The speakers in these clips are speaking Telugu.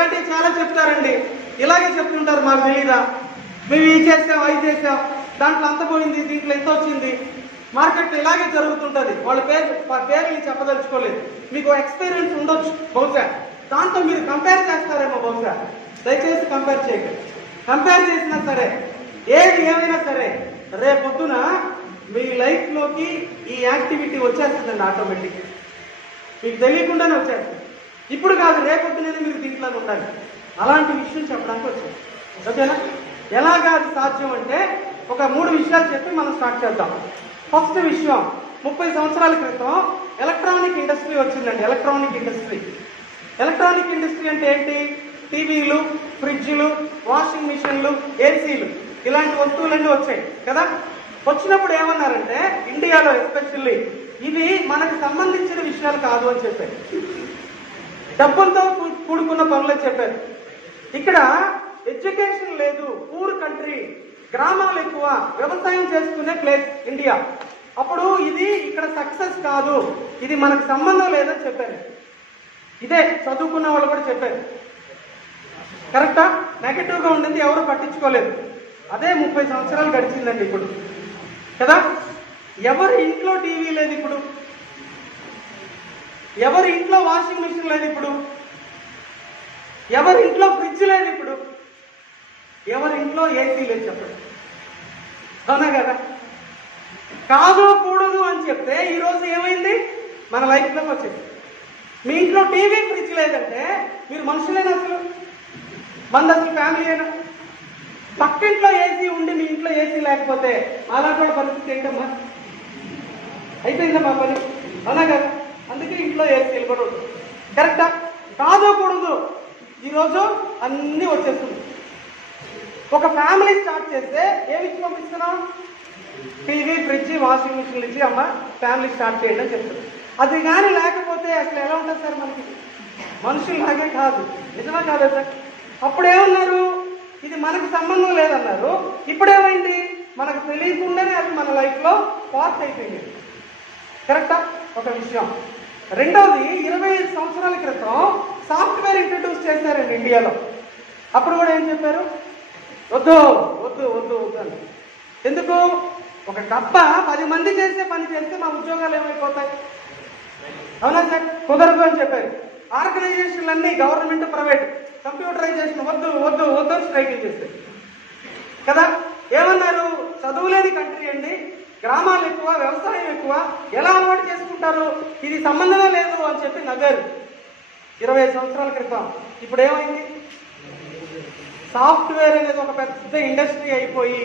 ఇలాంటివి చాలా చెప్తారండి. ఇలాగే చెప్తుంటారు, మాకు తెలీదా, మేము ఇది చేసాం అవి చేసాం, దాంట్లో అంత పోయింది, దీంట్లో ఎంత వచ్చింది. మార్కెట్లో ఇలాగే జరుగుతుంటుంది. వాళ్ళ పేర్లు చెప్పదలుచుకోలేదు. మీకు ఎక్స్పీరియన్స్ ఉండొచ్చు బహుశా, దాంతో మీరు కంపేర్ చేస్తారేమో బహుశా. దయచేసి కంపేర్ చేయకండి. కంపేర్ చేసినా సరే, ఏది ఏమైనా సరే, రేపొద్దున మీ లైఫ్లోకి ఈ యాక్టివిటీ వచ్చేస్తుందండి ఆటోమేటిక్. మీకు తెలియకుండానే వచ్చేస్తుంది. ఇప్పుడు కాదు, రేపొద్దునే మీరు దీంట్లోనే ఉండాలి. అలాంటి విషయం చెప్పడానికి వచ్చాను. ఓకేనా? ఎలాగా అది సాధ్యం అంటే ఒక 3 విషయాలు చెప్పి మనం స్టార్ట్ చేద్దాం. ఫస్ట్ విషయం, 30 సంవత్సరాల క్రితం ఎలక్ట్రానిక్ ఇండస్ట్రీ వచ్చిందండి. ఎలక్ట్రానిక్ ఇండస్ట్రీ అంటే ఏంటి? టీవీలు, ఫ్రిడ్జ్లు, వాషింగ్ మిషన్లు, ఏసీలు, ఇలాంటి వస్తువులన్నీ వచ్చాయి కదా. వచ్చినప్పుడు ఏమన్నారంటే, ఇండియాలో ఎస్పెషల్లీ ఇవి మనకు సంబంధించిన విషయాలు కాదు అని చెప్పారు. డబ్బులతో కూడుకున్న పనులు చెప్పారు. ఇక్కడ ఎడ్యుకేషన్ లేదు, పూర్ కంట్రీ, గ్రామాలు ఎక్కువ, వ్యవసాయం చేసుకునే ప్లేస్ ఇండియా. అప్పుడు ఇది ఇక్కడ సక్సెస్ కాదు, ఇది మనకు సంబంధం లేదని చెప్పారు. ఇదే చదువుకున్న వాళ్ళు కూడా చెప్పారు. కరెక్టా? నెగటివ్గా ఉండింది, ఎవరు పట్టించుకోలేదు. అదే 30 సంవత్సరాలు గడిచిందండి ఇప్పుడు కదా. ఎవరి ఇంట్లో టీవీ లేదు ఇప్పుడు, ఎవరి ఇంట్లో వాషింగ్ మిషన్ లేదు ఇప్పుడు, ఎవరి ఇంట్లో ఫ్రిడ్జ్ లేదు ఇప్పుడు, ఎవరి ఇంట్లో ఏసీ లేదు చెప్పండి. అవునా కదా? కాదు కూడదు అని చెప్తే ఈరోజు ఏమైంది? మన లైఫ్లోకి వచ్చేది. మీ ఇంట్లో టీవీ, ఫ్రిడ్జ్ లేదంటే మీరు మనుషులేనా? అసలు ఫ్యామిలీ అయినా? పక్కింట్లో ఏసీ ఉండి మీ ఇంట్లో ఏసీ లేకపోతే అలాంటి పరిస్థితి ఏంటమ్మా? అయిపోయిందా మా పని? అవునా కదా? అందుకే ఇంట్లో ఏసీలు కూడా ఉంటుంది. కరెక్టా? కాదు కూడదు, ఈరోజు అన్నీ వచ్చేస్తుంది. ఒక ఫ్యామిలీ స్టార్ట్ చేస్తే ఏమి ఇచ్చి పంపిస్తున్నాం? టీవీ, ఫ్రిడ్జ్, వాషింగ్ మిషన్లు ఇచ్చి అమ్మ ఫ్యామిలీ స్టార్ట్ చేయండి అని చెప్తుంది. అది కానీ లేకపోతే అసలు ఎలా ఉంటుంది సార్? మనకి మనుషుల్లాగే కాదు. నిజమే కాదా సార్? అప్పుడు ఏమన్నారు? ఇది మనకు సంబంధం లేదన్నారు. ఇప్పుడేమైంది? మనకు తెలియకుండానే అది మన లైఫ్లో పార్ట్ అయిపోయింది. కరెక్టా? ఒక విషయం. రెండవది, 25 సంవత్సరాల క్రితం సాఫ్ట్వేర్ ఇంట్రడ్యూస్ చేశారండి ఇండియాలో. అప్పుడు కూడా ఏం చెప్పారు? వద్దు వద్దు వద్దు వద్దు అని. ఎందుకు? ఒక డబ్బా 10 మంది చేసే పని చేస్తే మా ఉద్యోగాలు ఏమైపోతాయి? అవునా సార్? కుదరదు అని చెప్పారు. ఆర్గనైజేషన్లు అన్నీ గవర్నమెంట్, ప్రైవేట్, కంప్యూటరైజేషన్ వద్దు వద్దు వద్దు స్ట్రైకింగ్ చేశారు కదా. ఏమన్నారు? చదువులేని కంట్రీ అండి, గ్రామాలు ఎక్కువ, వ్యవసాయం ఎక్కువ, ఎలా అలవాటు చేసుకుంటారు, ఇది సంబంధమే లేదు అని చెప్పి నవ్వారు 25 సంవత్సరాల క్రితం. ఇప్పుడు ఏమైంది? సాఫ్ట్వేర్ అనేది ఒక పెద్ద ఇండస్ట్రీ అయిపోయి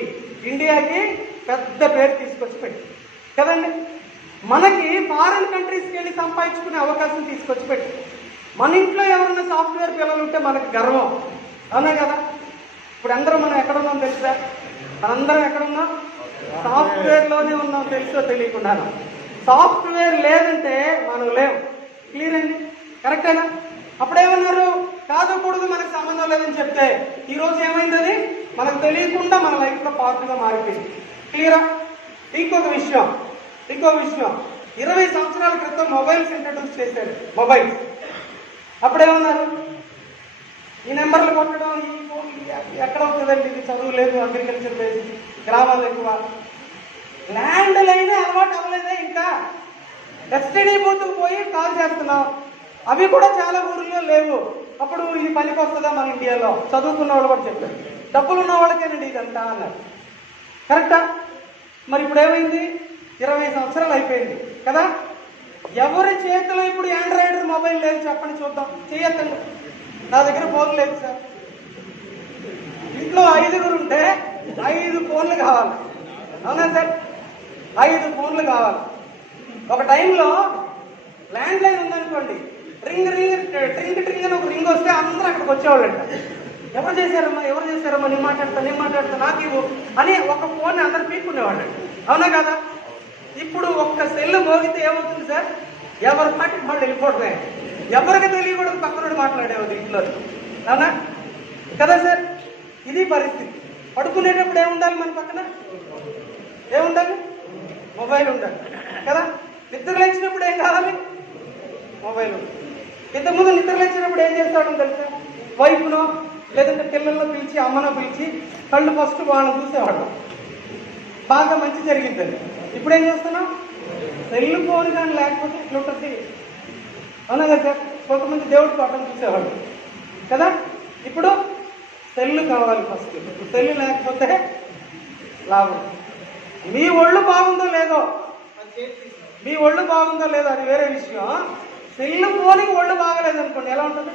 ఇండియాకి పెద్ద పేరు తీసుకొచ్చి పెట్టి కదండి. మనకి ఫారిన్ కంట్రీస్కి వెళ్ళి సంపాదించుకునే అవకాశం తీసుకొచ్చి పెట్టి, మన ఇంట్లో ఎవరైనా సాఫ్ట్వేర్ పిల్లలు ఉంటే మనకి గర్వం. అవునా కదా? ఇప్పుడు అందరూ మనం ఎక్కడున్నాం తెలుసా? అందరం ఎక్కడున్నాం? సాఫ్ట్వేర్లోనే ఉన్నాం, తెలుసో తెలియకుండా. సాఫ్ట్వేర్ లేదంటే మనం లేవు. క్లియర్ అండి? కరెక్టేనా? అప్పుడేమన్నారు? కాదు కూడదు, మనకు సంబంధం లేదని చెప్తే ఈరోజు ఏమైంది? అది మనకు తెలియకుండా మన లైఫ్లో పార్ట్గా మారిపోయింది. క్లియరా? ఇంకొక విషయం, 20 సంవత్సరాల క్రితం మొబైల్స్ ఇంట్రడ్యూస్ చేశారు. మొబైల్స్ అప్పుడేమన్నారు? ఈ నెంబర్లు కొట్టడం, ఈ ఫోన్ ఎక్కడ అవుతుందండి, ఇది చదువు లేదు, అగ్రికల్చర్ బేస్, గ్రామాలు ఎక్కువ, ల్యాండ్ లైన్ అలవాటు అవ్వలేదే. ఇంకా ఎస్టీడీ బూత్కు పోయి కాల్ చేస్తున్నాం, అవి కూడా చాలా ఊర్లో లేవు. అప్పుడు ఇది పనికి వస్తుందా మన ఇండియాలో? చదువుకున్న వాళ్ళు కూడా చెప్పారు, డబ్బులు ఉన్న వాళ్ళకేనండి ఇదంతా అన్నారు. కరెక్టా? మరి ఇప్పుడు ఏమైంది? 20 సంవత్సరాలు అయిపోయింది కదా. ఎవరి చేతిలో ఇప్పుడు ఆండ్రాయిడ్ మొబైల్ లేదు చెప్పండి చూద్దాం, చేయొద్దండి. నా దగ్గర ఫోన్ లేదు సార్. ఇంట్లో 5 ఉంటే 5 ఫోన్లు కావాలి. అవునా సార్? 5 ఫోన్లు కావాలి. ఒక టైంలో ల్యాండ్ లైన్ ఉందనుకోండి, రింగ్ రింగ్ ట్రింగ్ ట్రింగ్ అని ఒక రింగ్ వస్తే అందరూ అక్కడికి వచ్చేవాళ్ళంట. ఎవరు చేశారమ్మా నేను మాట్లాడతా నాకు ఇవ్వు అని ఒక ఫోన్ అందరు పీక్కునేవాళ్ళంట. అవునా కదా? ఇప్పుడు ఒక్క సెల్ మోగితే ఏమవుతుంది సార్? ఎవరి పాటికి వాళ్ళు వెళ్ళిపోవడమే, ఎవరికి తెలియకూడదు పక్కనోడు మాట్లాడేవాడు ఇంట్లో. అవునా కదా సార్? ఇది పరిస్థితి. పడుకునేటప్పుడు ఏముండాలి మన పక్కన? ఏముండాలి? మొబైల్ ఉండాలి కదా. నిద్ర లేచినప్పుడు ఏం కావాలి? మొబైల్ ఉండాలి. ఇంతకుముందు నిద్ర లేచినప్పుడు ఏం చేస్తాడో తెలుసా? వైఫ్నో లేదంటే పిల్లల్లో పిలిచి అమ్మనో పిలిచి కళ్ళు ఫస్ట్ వాళ్ళని చూసేవాళ్ళం, బాగా మంచి జరిగిందని. ఇప్పుడు ఏం చేస్తున్నాం? సెల్ ఫోన్ కానీ లేకపోతే ఇట్లా ఉంటుంది. అవునా కదా సార్? కొంతమంది దేవుడి తోటను చూసేవాళ్ళు కదా. ఇప్పుడు సెల్ కావాలి ఫస్ట్. సెల్ లేకపోతే లాభం. మీ ఒళ్ళు బాగుందో లేదో, మీ ఒళ్ళు బాగుందో లేదో అది వేరే విషయం. సెల్ ఫోన్కి ఒళ్ళు బాగలేదు అనుకోండి, ఎలా ఉంటుంది?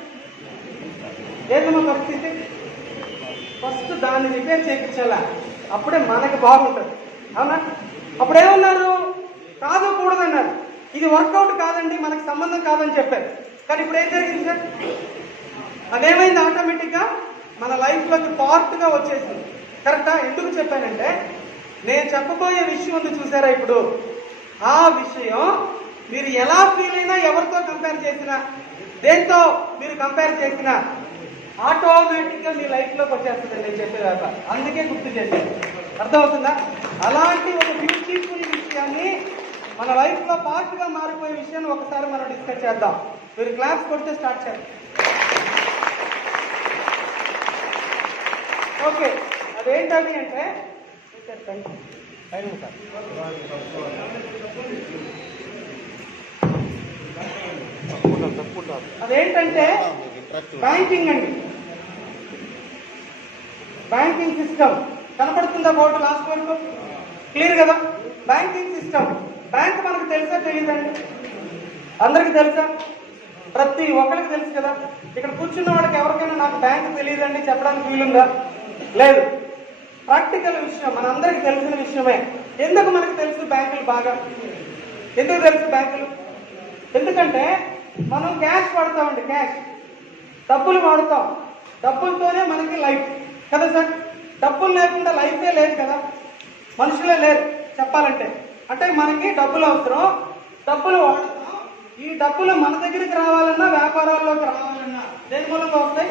ఏదమ్మా పరిస్థితి? ఫస్ట్ దాన్ని రిపేర్ చేయించాలా, అప్పుడే మనకి బాగుంటుంది. అవునా? అప్పుడేమన్నారు? కాదు కూడదన్నారు. ఇది వర్కౌట్ కాదండి, మనకి సంబంధం కాదని చెప్పారు. కానీ ఇప్పుడు ఏం జరిగింది సార్? అదేమైంది? ఆటోమేటిక్గా మన లైఫ్లోకి పార్ట్గా వచ్చేసింది. కరెక్టా? ఎందుకు చెప్పానంటే, నేను చెప్పబోయే విషయం ఉంది చూసారా ఇప్పుడు, ఆ విషయం మీరు ఎలా ఫీల్ అయినా, ఎవరితో కంపేర్ చేసినా, దేంతో మీరు కంపేర్ చేసినా ఆటోమేటిక్గా మీ లైఫ్లోకి వచ్చేస్తుంది నేను చెప్పేదాకా. అందుకే గుర్తు చేశాను. అర్థమవుతుందా? అలాంటి ఒక బ్యూటిఫుల్ విషయాన్ని మన లైఫ్లో పార్ట్గా మారిపోయే విషయాన్ని ఒకసారి మనం డిస్కస్ చేద్దాం. మీరు క్లాస్ కొడితే స్టార్ట్ చేద్దాం. ఓకే, అదేంటది అంటే అదేంటంటే బ్యాంకింగ్ అండి. బ్యాంకింగ్ సిస్టమ్ కనపడుతుందా బోర్డు లాస్ట్ వరకు? క్లియర్ కదా? Banking system. బ్యాంక్ మనకు తెలుసా తెలియదండి? అందరికి తెలుసా? ప్రతి ఒక్కరికి తెలుసు కదా. ఇక్కడ కూర్చున్న వాళ్ళకి ఎవరికైనా నాకు బ్యాంక్ తెలియదండి చెప్పడానికి వీలుందా? లేదు. ప్రాక్టికల్ విషయం, మనందరికి తెలిసిన విషయమే. ఎందుకు మనకు తెలుసు బ్యాంకులు బాగా? ఎందుకు తెలుసు బ్యాంకులు? ఎందుకంటే మనం క్యాష్ వాడతామండి. క్యాష్, డబ్బులు వాడతాం. డబ్బులతోనే మనకి లైఫ్ కదా సార్. డబ్బులు లేకుండా లైఫే లేదు కదా, మనుషులే లేరు చెప్పాలంటే. అంటే మనకి డబ్బులు అవసరం, డబ్బులు వాడతాం. ఈ డబ్బులు మన దగ్గరికి రావాలన్నా, వ్యాపారాల్లోకి రావాలన్నా దేని మూలంగా వస్తాయి?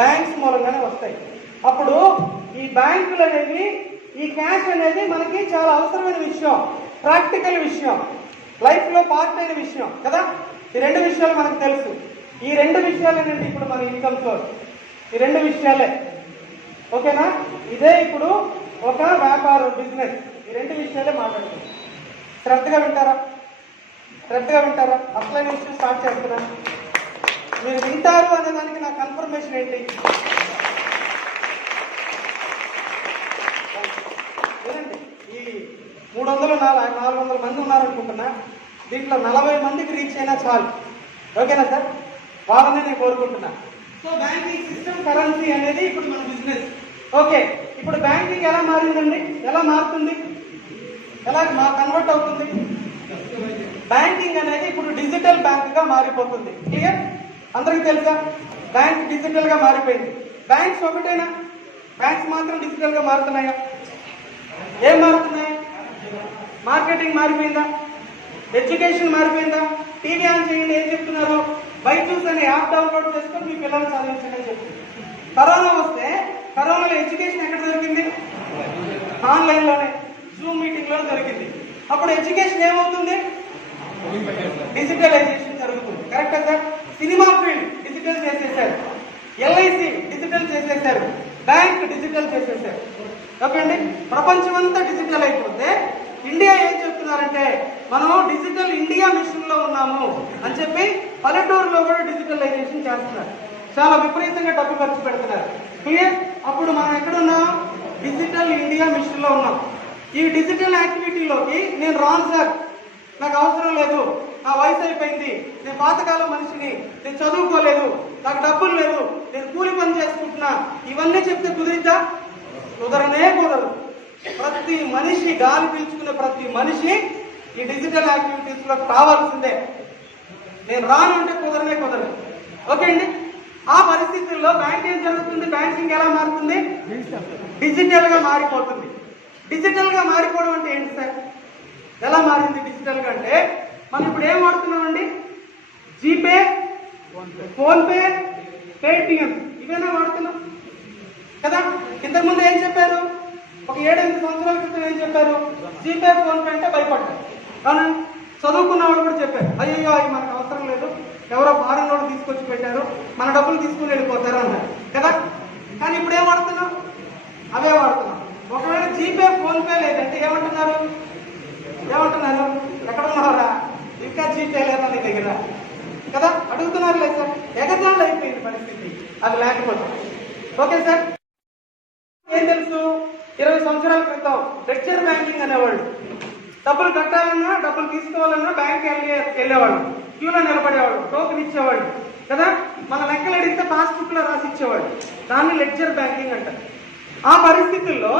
బ్యాంక్స్ మూలంగానే వస్తాయి. అప్పుడు ఈ బ్యాంకులు అనేవి, ఈ క్యాష్ అనేది మనకి చాలా అవసరమైన విషయం, ప్రాక్టికల్ విషయం, లైఫ్ లో పార్ట్ అయిన విషయం కదా. ఈ రెండు విషయాలు మనకు తెలుసు. ఈ రెండు విషయాలేనండి ఇప్పుడు మన ఇన్కమ్ సోర్స్. ఈ రెండు విషయాలే. ఓకేనా? ఇదే ఇప్పుడు ఒక వ్యాపారం, బిజినెస్. ఈ రెండు విషయాలే మాట్లాడుతున్నాం. శ్రద్ధగా వింటారా? శ్రద్ధగా వింటారా? అసలైన విషయం స్టార్ట్ చేస్తున్నాను. మీరు వింటారు అనే దానికి నా కన్ఫర్మేషన్ ఏంటి? ఏనండి, ఈ 300-400 మంది ఉన్నారనుకుంటున్నా. దీంట్లో 40 మందికి రీచ్ అయినా చాలు. ఓకేనా సార్? వాళ్ళనే నేను కోరుకుంటున్నా. సో బ్యాంకింగ్ సిస్టమ్, కరెన్సీ అనేది ఇప్పుడు మన బిజినెస్. ఓకే, ఇప్పుడు బ్యాంకింగ్ ఎలా మారిందండి? ఎలా మారుతుంది? ఎలా కన్వర్ట్ అవుతుంది? బ్యాంకింగ్ అనేది ఇప్పుడు డిజిటల్ బ్యాంక్ గా మారిపోతుంది. క్లియర్? అందరికి తెలుసా? బ్యాంక్ డిజిటల్ గా మారిపోయింది. బ్యాంక్స్ ఒకటేనా? బ్యాంక్స్ మాత్రం డిజిటల్ గా మారుతున్నాయా? ఏం మారుతున్నాయి? మార్కెటింగ్ మారిపోయిందా? ఎడ్యుకేషన్ మారిపోయిందా? టీవీ ఆన్ చేయండి, ఏం చెప్తున్నారు? బైజూస్ అనే యాప్ డౌన్లోడ్ చేసుకొని మీ పిల్లల్ని చదివించండి అని చెప్తుంది. కరోనా వస్తే కరోనాలో ఎడ్యుకేషన్ ఎక్కడ దొరికింది? ఆన్లైన్ లోనే, జూమ్ మీటింగ్ లో దొరికింది. అప్పుడు ఎడ్యుకేషన్ ఏమవుతుంది? డిజిటలైజేషన్ జరుగుతుంది. కరెక్టా సార్? సినిమా ఫీల్డ్ డిజిటల్ చేసేసారు, ఎల్ఐసి డిజిటల్ చేసేసారు, బ్యాంక్ డిజిటల్ చేసేసారు. ఓకే అండి, ప్రపంచం అంతా డిజిటల్ అయిపోతే ఇండియా ఏం చెప్తున్నారంటే మనం డిజిటల్ ఇండియా మిషన్ లో ఉన్నాము అని చెప్పి పల్లెటూరులో కూడా డిజిటలైజేషన్ చేస్తున్నారు. చాలా విపరీతంగా డబ్బు ఖర్చు పెడుతున్నారు. క్లియర్? అప్పుడు మనం ఎక్కడున్నాం? డిజిటల్ ఇండియా మిషన్ లో ఉన్నాం. ఈ డిజిటల్ యాక్టివిటీలోకి నేను రాను సార్, నాకు అవసరం లేదు, నా వయసు అయిపోయింది, నేను పాతకాలం మనిషిని, నేను చదువుకోలేదు, నాకు డబ్బులు లేదు, నేను కూలి పని చేసుకుంటున్నా, ఇవన్నీ చెప్తే కుదిరిద్దా? కుదరనే కుదరదు. ప్రతి మనిషి, గాలి పీల్చుకునే ప్రతి మనిషి ఈ డిజిటల్ యాక్టివిటీస్ లో కావాల్సిందే. నేను రాను అంటే కుదరనే కుదరదు. ఓకే అండి, ఆ పరిస్థితుల్లో బ్యాంక్ ఏం జరుగుతుంది? బ్యాంకింగ్ ఎలా మారుతుంది? డిజిటల్ గా మారిపోతుంది. డిజిటల్ గా మారిపోవడం అంటే ఏంటి సార్? ఎలా మారింది డిజిటల్ గా అంటే, మనం ఇప్పుడు ఏం వాడుతున్నామండి? జీపే, ఫోన్పే, పేటిఎం, ఇవేనా వాడుతున్నాం కదా. ఇంతకుముందు ఏం చెప్పారు? ఒక 7-8 సంవత్సరాల క్రితం ఏం చెప్పారు? జీపే, ఫోన్పే అంటే భయపడ్డారు. అవునా? చదువుకున్న వాళ్ళు కూడా చెప్పారు, అయ్యో అవి మనకు అవసరం లేదు, ఎవరో ఫారెన్ వాళ్ళు తీసుకొచ్చి పెట్టారు, మన డబ్బులు తీసుకుని వెళ్ళిపోతారు అన్నారు కదా. కానీ ఇప్పుడు ఏం వాడుతున్నాం? అవే వాడుతున్నాం. ఒకవేళ జీపే ఫోన్పే లేదంటే ఏమంటున్నారు? ఎక్కడ ఉన్నారా, ఇంకా జీపే లేదా నీ దగ్గర కదా అడుగుతున్నారు. లేదు సార్, ఎగజాళ్ళు అయిపోయింది పరిస్థితి అది లేకపోతే. ఓకే సార్, ఏం తెలుసు? 20 సంవత్సరాల క్రితం లెడ్జర్ బ్యాంకింగ్ అనేవాళ్ళు. డబ్బులు కట్టాలన్నా డబ్బులు తీసుకోవాలన్నా బ్యాంక్ వెళ్ళేవాళ్ళు, క్యూలో నిలబడేవాళ్ళు, టోకెన్ ఇచ్చేవాళ్ళు కదా. మన లెక్కలు అడిగితే పాస్బుక్ లో రాసి ఇచ్చేవాళ్ళు. దాన్ని లెడ్జర్ బ్యాంకింగ్ అంటారు. ఆ పరిస్థితుల్లో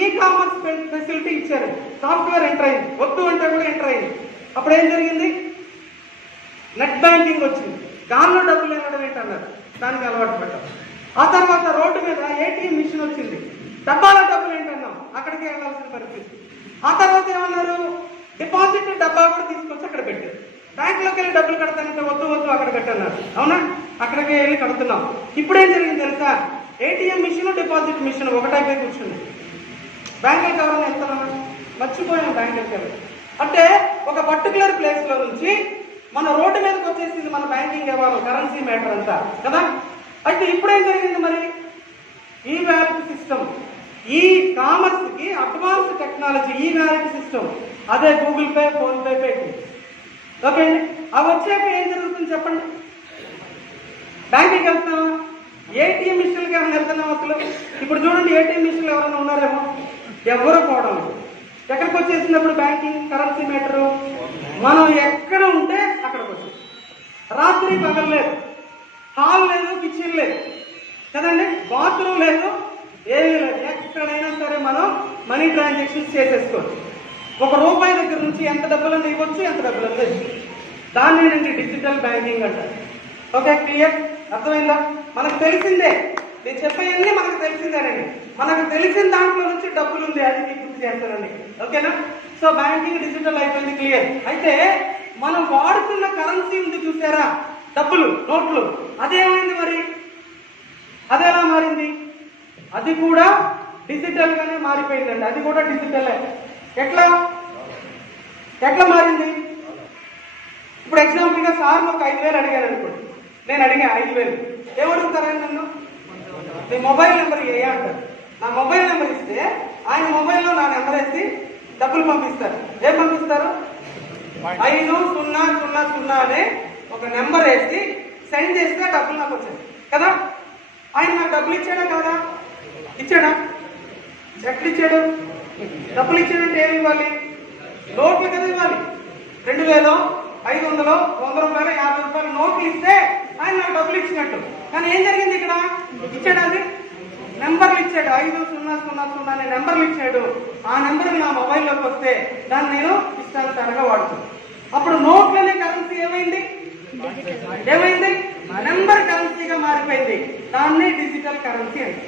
ఈ కామర్స్ ఫెసిలిటీ ఇచ్చారు. సాఫ్ట్వేర్ ఎంటర్ అయింది, వద్దు అంటే కూడా ఎంటర్ అయింది. అప్పుడు ఏం జరిగింది? నెట్ బ్యాంకింగ్ వచ్చింది. దానిలో డబ్బులు వెళ్ళడం ఏంటన్నారు, దానికి అలవాటు పడ్డాం. ఆ తర్వాత రోడ్డు మీద ఏటీఎం మిషన్ వచ్చింది. డబ్బాలో డబ్బులు ఏంటన్నాం, అక్కడికి వెళ్ళాల్సిన పరిస్థితి. ఆ తర్వాత ఏమన్నారు? డిపాజిట్ డబ్బా కూడా తీసుకొచ్చి అక్కడ పెట్టారు. బ్యాంకులోకి వెళ్ళి డబ్బులు కడతానంటే వద్దు అక్కడ పెట్టన్నారు. అవునా, అక్కడికి వెళ్ళి కడుతున్నాం. ఇప్పుడు ఏం జరిగింది తెలుసా? ఏటీఎం మిషన్, డిపాజిట్ మిషన్ ఒకటైపోయి కూర్చుంది. బ్యాంకులకు ఎవరైనా వెళ్తున్నామా? మర్చిపోయాం బ్యాంకులకు వెళ్ళి. అంటే ఒక పర్టికులర్ ప్లేస్ లో నుంచి మన రోడ్డు మీదకి వచ్చేసింది మన బ్యాంకింగ్ వ్యవహారం, కరెన్సీ మ్యాటర్ అంతా కదా. అయితే ఇప్పుడు ఏం జరిగింది మరి? ఈ వ్యాలెట్ సిస్టమ్, ఈ కామర్స్ కి అడ్వాన్స్ టెక్నాలజీ, ఈ వ్యాలెట్ సిస్టమ్, అదే Google pay, phone pay, Paytm. Okay అండి, అవి వచ్చాక ఏం జరుగుతుంది చెప్పండి? బ్యాంకింగ్ వెళ్తున్నామా? ఏటీఎం మిషన్లకి ఏమైనా వెళ్తున్నాం అసలు? ఇప్పుడు చూడండి, ఏటీఎం మిషన్లు ఎవరైనా ఉన్నారేమో? ఎవరు పోవడం. ఎక్కడికి వచ్చేసినప్పుడు బ్యాంకింగ్, కరెన్సీ మ్యాటరు మనం ఎక్కడ ఉంటే అక్కడికి వచ్చేసి, రాత్రి పగలలేదు, హాల్ లేదు, కిచెన్ లేదు కదండి, బాత్రూమ్ లేదు, ఏమీ లేదు. ఎక్కడైనా సరే మనం మనీ ట్రాన్సాక్షన్స్ చేసేసుకోవచ్చు. ₹1 దగ్గర నుంచి ఎంత డబ్బులను ఇవ్వచ్చు, ఎంత డబ్బులను తెచ్చు. దాన్ని ఏంటంటే డిజిటల్ బ్యాంకింగ్ అంటారు. Okay, clear? అర్థమైందా? మనకు తెలిసిందే, నేను చెప్పేవన్నీ మనకు తెలిసిందేనండి. మనకు తెలిసిన దాంట్లో నుంచి డబ్బులు ఉంది, అది మీకు గుర్తు చేస్తానండి. ఓకేనా? సో బ్యాంకింగ్ డిజిటల్ అయిపోయింది, క్లియర్. అయితే మనం వాడుతున్న కరెన్సీ ఉంది చూసారా, డబ్బులు, నోట్లు, అదేమైంది మరి? అది ఎలా మారింది? అది కూడా డిజిటల్ గానే మారిపోయిందండి. అది కూడా డిజిటలే. ఎట్లా మారింది? ఇప్పుడు ఎగ్జాంపుల్ గా సార్ ఒక 5,000 అడిగాను అనుకోండి, నేను అడిగా 5,000. ఏమడుగుతారని నన్ను? నీ మొబైల్ నెంబర్ ఏ అంటారు. నా మొబైల్ నెంబర్ ఇస్తే ఆయన మొబైల్లో నా నెంబర్ వేసి డబ్బులు పంపిస్తారు. ఏం పంపిస్తారు? 5000 అనే ఒక నెంబర్ వేసి సెండ్ చేస్తే డబ్బులు నాకు వచ్చాయి కదా. ఆయన నాకు డబ్బులు ఇచ్చాడా కదా? ఇచ్చాడా? ఎక్కడ ఇచ్చాడు? డబ్బులు ఇచ్చాడంటే ఏమి ఇవ్వాలి? నోట్లు కదా ఇవ్వాలి. 2000, 500, ₹100, ₹50 నోట్లు ఇస్తే ఆయన నాకు డబ్బులు ఇచ్చినట్టు. కానీ ఏం జరిగింది ఇక్కడ? ఇచ్చాడు, అది నెంబర్లు ఇచ్చాడు. 5000 అనే నెంబర్లు ఇచ్చాడు. ఆ నెంబర్ నా మొబైల్లోకి వస్తే దాన్ని నేను ఇష్టానుసారంగా వాడుతాను. అప్పుడు నోట్లు అనే కరెన్సీ ఏమైంది? నెంబర్ కరెన్సీగా మారిపోయింది. దాన్ని డిజిటల్ కరెన్సీ అంటే.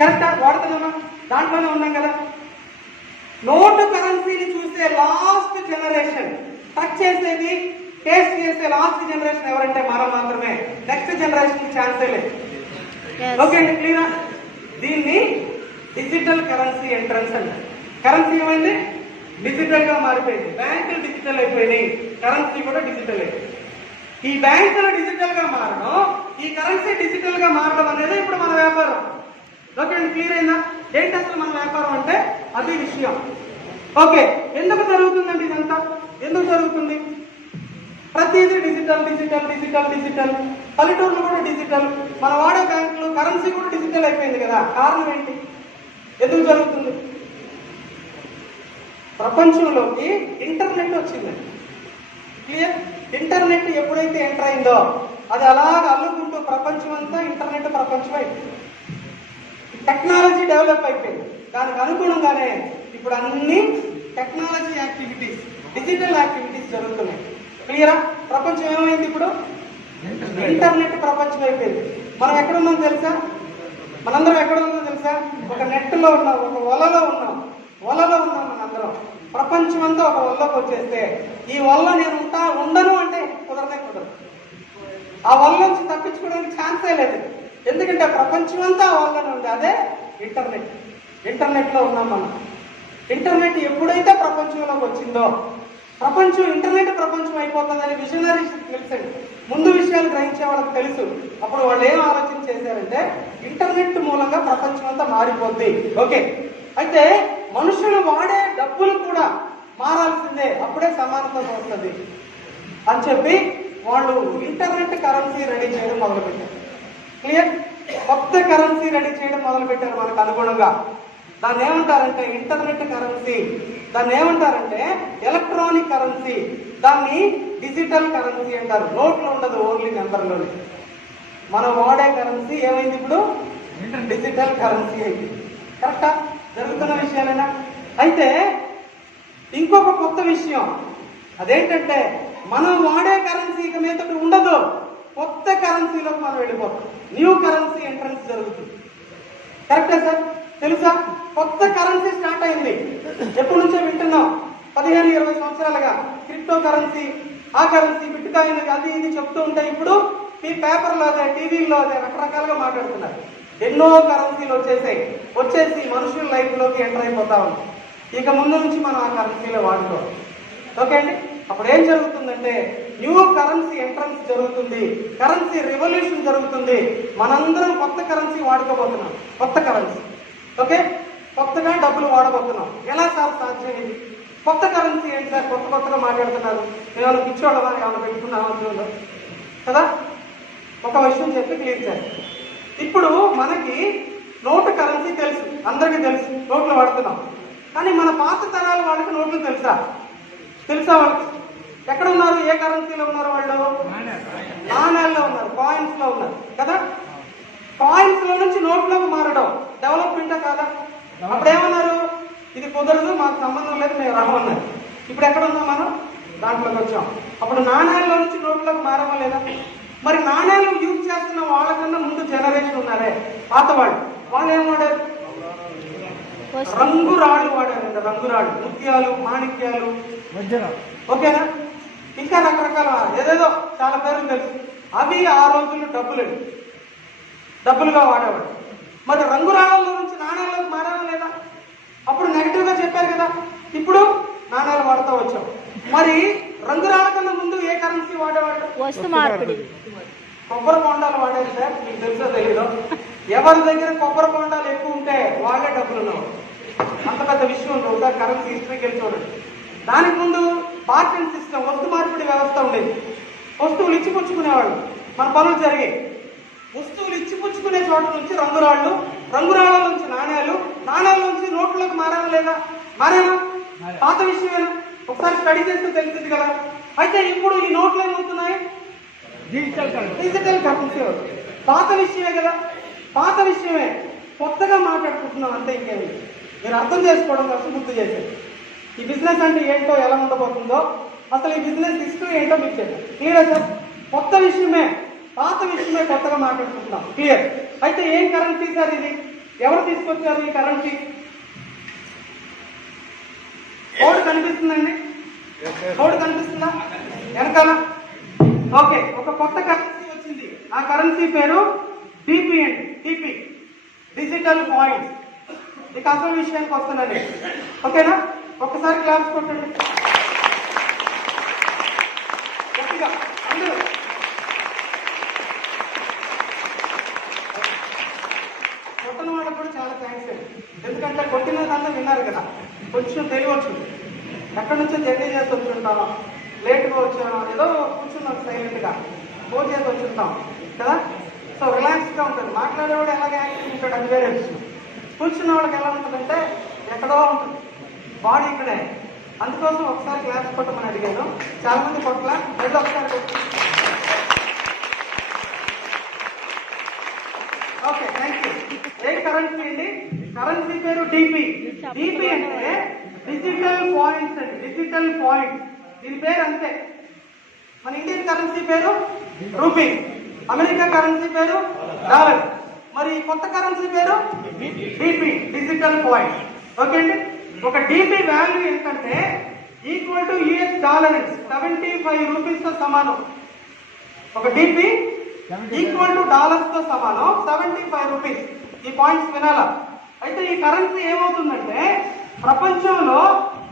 కరెక్టా? వాడుతున్నామా? దాంట్లోనే ఉన్నాం కదా. నోటు కరెన్సీని చూసే లాస్ట్ జనరేషన్, టచ్ చేసేది, టేస్ట్ చేసే లాస్ట్ జనరేషన్ ఎవరంటే మనం మాత్రమే. నెక్స్ట్ జనరేషన్ ఛాన్సే లేదు. ఓకే అండి, క్లియర్? దీన్ని డిజిటల్ కరెన్సీ ఎంట్రన్స్ అంటారు. కరెన్సీ ఏమైంది? డిజిటల్ గా మారిపోయింది. బ్యాంకులు డిజిటల్ అయిపోయినాయి, కరెన్సీ కూడా డిజిటల్ అయిపోయింది. ఈ బ్యాంకులు డిజిటల్ గా మారడం, ఈ కరెన్సీ డిజిటల్ గా మారడం అనేది ఇప్పుడు మన వ్యాపారం. ఓకే అండి, క్లియర్ అయిందా? ఏంటి అసలు మన వ్యాపారం అంటే? అది విషయం. ఓకే, ఎందుకు జరుగుతుందండి ఇదంతా? ఎందుకు జరుగుతుంది? ప్రతిదీ డిజిటల్. పల్లెటూరులు కూడా డిజిటల్. మన వాడే బ్యాంకులు, కరెన్సీ కూడా డిజిటల్ అయిపోయింది కదా. కారణం ఏంటి? ఎందుకు జరుగుతుంది? ప్రపంచంలోకి ఇంటర్నెట్ వచ్చిందండి. క్లియర్? ఇంటర్నెట్ ఎప్పుడైతే ఎంటర్ అయిందో అది అలాగ అల్లుకుంటూ ప్రపంచం అంతా ఇంటర్నెట్ ప్రపంచం అయిపోయింది. టెక్నాలజీ డెవలప్ అయిపోయింది. దానికి అనుగుణంగానే ఇప్పుడు అన్ని టెక్నాలజీ యాక్టివిటీస్, డిజిటల్ యాక్టివిటీస్ జరుగుతున్నాయి. క్లియరా? ప్రపంచం ఏమైంది ఇప్పుడు? ఇంటర్నెట్ ప్రపంచం అయిపోయింది. మనం ఎక్కడ ఉన్నాం తెలుసా? మనందరం ఎక్కడ ఉన్నాం తెలుసా? ఒక నెట్ లో ఉన్నాం, ఒక వలలో ఉన్నాం మనందరం. ప్రపంచం అంతా ఒక వల్లోకి వచ్చేస్తే ఈ వల్ల నేను ఉండను అంటే కుదరదు. ఆ వల్ల నుంచి తప్పించుకోవడానికి ఛాన్సే లేదు. ఎందుకంటే ప్రపంచం అంతా ఆ వల్లనే ఉంది. అదే ఇంటర్నెట్ లో ఉన్నాం మనం. ఇంటర్నెట్ ఎప్పుడైతే ప్రపంచంలోకి వచ్చిందో ప్రపంచం ఇంటర్నెట్ ప్రపంచం అయిపోతుందని విజనరీస్ తెలుసండి. ముందు విషయాలు గ్రహించే వాళ్ళకి తెలుసు. అప్పుడు వాళ్ళు ఏం ఆలోచన చేశారంటే ఇంటర్నెట్ మూలంగా ప్రపంచం అంతా మారిపోద్ది. ఓకే, అయితే మనుషులు వాడే డబ్బులు కూడా మారాల్సిందే, అప్పుడే సమానత వస్తుంది అని చెప్పి వాళ్ళు ఇంటర్నెట్ కరెన్సీ రెడీ చేయడం మొదలుపెట్టారు. క్లియర్? కొత్త కరెన్సీ రెడీ చేయడం మొదలుపెట్టారు మనకు అనుగుణంగా. దాన్ని ఏమంటారంటే ఇంటర్నెట్ కరెన్సీ, దాన్ని ఏమంటారంటే ఎలక్ట్రానిక్ కరెన్సీ, దాన్ని డిజిటల్ కరెన్సీ అంటారు. నోట్లో ఉండదు, ఓన్లీ నెంబర్లోనే. మనం వాడే కరెన్సీ ఏమైంది ఇప్పుడు? డిజిటల్ కరెన్సీ అయింది. కరెక్టా? జరుగుతున్న విషయాలేనా? అయితే ఇంకొక కొత్త విషయం అదేంటంటే మనం వాడే కరెన్సీ ఇక మీదట ఉండదు, కొత్త కరెన్సీలోకి మనం వెళ్ళిపోతాం. న్యూ కరెన్సీ ఎంట్రన్స్ జరుగుతుంది. కరెక్టా సార్? తెలుసా? కొత్త కరెన్సీ స్టార్ట్ అయింది. ఎప్పటి నుంచో వింటున్నాం, 15-20 సంవత్సరాలుగా క్రిప్టో కరెన్సీ, ఆ కరెన్సీ, బిట్ కాయిన్, అది ఇది చెప్తూ ఉంటాయి. ఇప్పుడు ఈ పేపర్లో అదే, టీవీల్లో అదే రకరకాలుగా మాట్లాడుతున్నారు. ఎన్నో కరెన్సీలు వచ్చేసి మనుషుల లైఫ్ లోకి ఎంటర్ అయిపోతా ఉంది. ఇక ముందు నుంచి మనం ఆ కరెన్సీలో వాడుకోవాలి. ఓకే అండి? అప్పుడు ఏం జరుగుతుందంటే న్యూ కరెన్సీ ఎంట్రన్స్ జరుగుతుంది, కరెన్సీ రెవల్యూషన్ జరుగుతుంది. మనందరం కొత్త కరెన్సీ వాడుకోబోతున్నాం, కొత్త కరెన్సీ. ఓకే, కొత్తగా డబ్బులు వాడబోతున్నాం. ఎలా సార్ సాధ్యం ఇది? కొత్త కరెన్సీ ఏంటి సార్? కొత్తగా మాట్లాడుతున్నారు. ఏమైనా పిచ్చోళ్ళవా, ఏమైనా పెట్టుకున్నామా కదా? ఒక విషయం చెప్పి క్లియర్ చేయాలి. ఇప్పుడు మనకి నోటు కరెన్సీ తెలుసు, అందరికీ తెలుసు, నోట్లు వాడుతున్నాం. కానీ మన పాత తరాల వాళ్ళకి నోట్లు తెలుసా వాళ్ళకి? ఎక్కడ ఉన్నారు? ఏ కరెన్సీలో ఉన్నారు వాళ్ళు? నాణ్యాల్లో ఉన్నారు, కాయిన్స్ లో ఉన్నారు కదా? కాయిన్స్ లో నుంచి నోట్లోకి మారడం డెవలప్మెంటే కాదా? అప్పుడేమన్నారు? ఇది కుదరదు, మాకు సంబంధం లేదు, మేము రామన్నారు. ఇప్పుడు ఎక్కడ ఉన్నాం మనం? దాంట్లోకి వచ్చాం. అప్పుడు నాణ్యాల్లో నుంచి నోట్లోకి మారమా లేదా? మరి నాణ్యాలు యూజ్ చేస్తున్న వాళ్ళకన్నా ముందు జనరేషన్ ఉన్నారే పాత వాళ్ళు ఏం వాడారు? రంగురాళ్ళు వాడారంట. రంగురాళ్ళు, ముత్యాలు, మాణిక్యాలు, ఓకేనా? ఇంకా రకరకాల ఏదేదో చాలా పేర్లు తెలుసు. అవి ఆ రోజుల్లో డబ్బులుగా వాడేవాడు. మరి రంగురాళ్ళలో నుంచి నాణ్యాలకు మారాలా లేదా? అప్పుడు నెగిటివ్ గా చెప్పారు కదా, ఇప్పుడు నాణ్యాలు వాడుతూ వచ్చాం. మరి రంగురాళ్ళ కన్నా ముందు ఏ కరెన్సీ వాడేవాడు? వస్తు మార్పిడి. కొబ్బరి బొండాలు వాడేది సార్, మీకు తెలుసో తెలీదు. ఎవరి దగ్గర కొబ్బరి బొండాలు ఎక్కువ ఉంటే వాళ్ళే డబ్బులు ఉన్నవాడు. అంత పెద్ద విషయం ఉంది. ఒకసారి కరెన్సీ హిస్టరీకి వెళ్ళి చూడండి. దానికి ముందు బార్టరింగ్ సిస్టమ్, వస్తు మార్పిడి వ్యవస్థ ఉండేది. వస్తువులు ఇచ్చిపుచ్చుకునేవాళ్ళు, మన పనులు జరిగాయి. వస్తువులు ఇచ్చిపుచ్చుకునే చోట నుంచి రంగురాళ్ళ నుంచి నాణ్యాల నుంచి నోట్లకు మారాలా లేదా? మారేనా? పాత విషయమేనా? ఒకసారి స్టడీ చేస్తే తెలిసింది కదా. అయితే ఇప్పుడు ఈ నోట్లు ఏమవుతున్నాయి? Digital currency. పాత విషయమే కదా, పాత విషయమే, కొత్తగా మాట్లాడుకుంటున్నాం అంతే. ఇంకేమి మీరు అర్థం చేసుకోవడం కోసం గుర్తు చేశారు. ఈ బిజినెస్ అంటే ఏంటో, ఎలా ఉండబోతుందో, అసలు ఈ బిజినెస్ హిస్టరీ ఏంటో మీకు చెప్పారు. Clear sir? కొత్త విషయమే, పాత విషయమే కొత్తగా మాట్లాడుకుంటున్నాం. క్లియర్? అయితే ఏం కరెన్సీ సార్ ఇది? ఎవరు తీసుకొచ్చారు ఈ కరెన్సీ? కోడ్ కనిపిస్తుందండి? కోడ్ కనిపిస్తుందా వెనకాల? ఓకే, ఒక కొత్త కరెన్సీ వచ్చింది. ఆ కరెన్సీ పేరు టీపీ అండి. TP, digital points. ఇక అసలు విషయానికి వస్తున్నాను. ఓకేనా? ఒక్కసారి క్లాప్స్ కొట్టండి గట్టిగా అందరూ. కొట్టిన వాళ్ళకి కూడా చాలా థ్యాంక్స్ అండి. ఎందుకంటే కొట్టినదంతా విన్నారు కదా, కొంచెం తెలియవచ్చు. ఎక్కడి నుంచో జర్నీ చేసి వచ్చుంటాం, లేట్గా వచ్చాను, ఏదో కూర్చున్నాం సైలెంట్గా, ఫోన్ చేసి వచ్చుంటాం కదా. సో రిలాక్స్గా ఉంటుంది. మాట్లాడేవాడు ఎలాగ యాక్టివ్ ఉంటాడు అది వేరే విషయం. కూర్చున్న వాళ్ళకి ఎలా ఉంటుందంటే ఎక్కడో ఉంటుంది, బాడీ ఇక్కడే. అందుకోసం ఒకసారి క్లాస్ కొట్టమని అడిగాను. చాలా మంది కొట్ల, ఏదో ఒకసారి కొట్టు. Okay, thank you. A currency అండి? కరెన్సీ పేరు టీపీ. టీపీ అంటే డిజిటల్ పాయింట్స్ అండి, డిజిటల్ పాయింట్స్. దీని పేరు అంతే. మన ఇండియన్ కరెన్సీ పేరు రూపీ, అమెరికా కరెన్సీ పేరు డాలర్, మరి కొత్త కరెన్సీ పేరు డిపి, డిజిటల్ పాయింట్. ఓకే అండి? ఒక డిపి వాల్యూ ఏంటంటే equal to US dollar 75 rupees తో సమానం. ఒక డిపి ఈక్వల్ టు డాలర్స్ తో సమానం, 75 రూపీస్. ఈ పాయింట్స్ వినాలా? అయితే ఈ కరెన్సీ ఏమవుతుందంటే ప్రపంచంలో